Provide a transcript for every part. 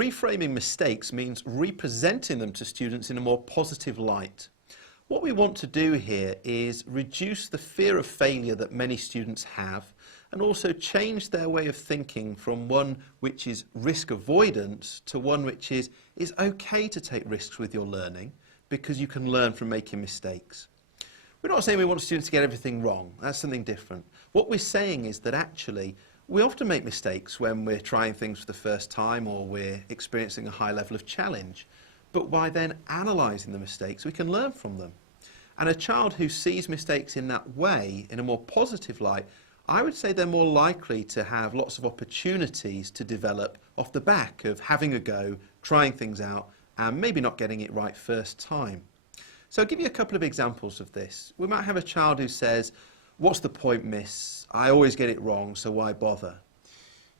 Reframing mistakes means representing them to students in a more positive light. What we want to do here is reduce the fear of failure that many students have and also change their way of thinking from one which is risk avoidance to one which is okay to take risks with your learning because you can learn from making mistakes. We're not saying we want students to get everything wrong. That's something different. What we're saying is that actually we often make mistakes when we're trying things for the first time or we're experiencing a high level of challenge. But by then analysing the mistakes, we can learn from them. And a child who sees mistakes in that way, in a more positive light, I would say they're more likely to have lots of opportunities to develop off the back of having a go, trying things out, and maybe not getting it right first time. So I'll give you a couple of examples of this. We might have a child who says, "What's the point, miss? I always get it wrong, so why bother?"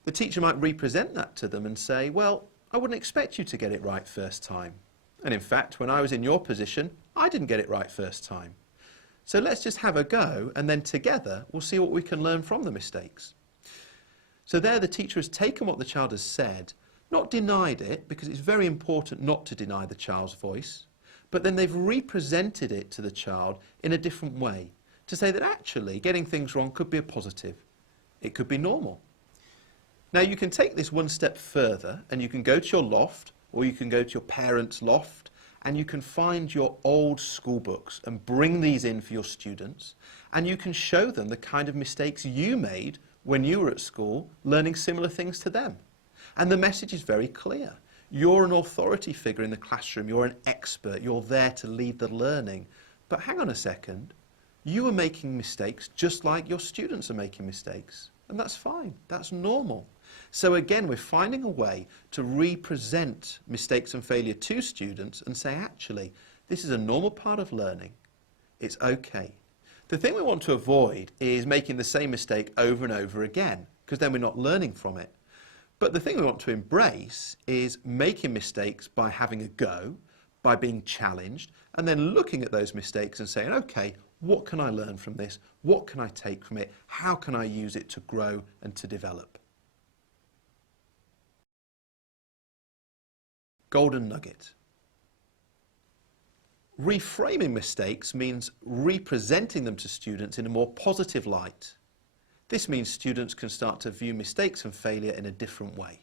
The teacher might represent that to them and say, "Well, I wouldn't expect you to get it right first time. And in fact, when I was in your position, I didn't get it right first time. So let's just have a go, and then together we'll see what we can learn from the mistakes." So there the teacher has taken what the child has said, not denied it, because it's very important not to deny the child's voice, but then they've represented it to the child in a different way, to say that actually getting things wrong could be a positive. It could be normal. Now you can take this one step further and you can go to your loft or you can go to your parents' loft and you can find your old school books and bring these in for your students and you can show them the kind of mistakes you made when you were at school learning similar things to them. And the message is very clear. You're an authority figure in the classroom, you're an expert, you're there to lead the learning. But hang on a second, you are making mistakes just like your students are making mistakes. And that's fine, that's normal. So again, we're finding a way to represent mistakes and failure to students and say, actually, this is a normal part of learning. It's okay. The thing we want to avoid is making the same mistake over and over again, because then we're not learning from it. But the thing we want to embrace is making mistakes by having a go, by being challenged, and then looking at those mistakes and saying, okay, what can I learn from this? What can I take from it? How can I use it to grow and to develop? Golden nugget. Reframing mistakes means representing them to students in a more positive light. This means students can start to view mistakes and failure in a different way.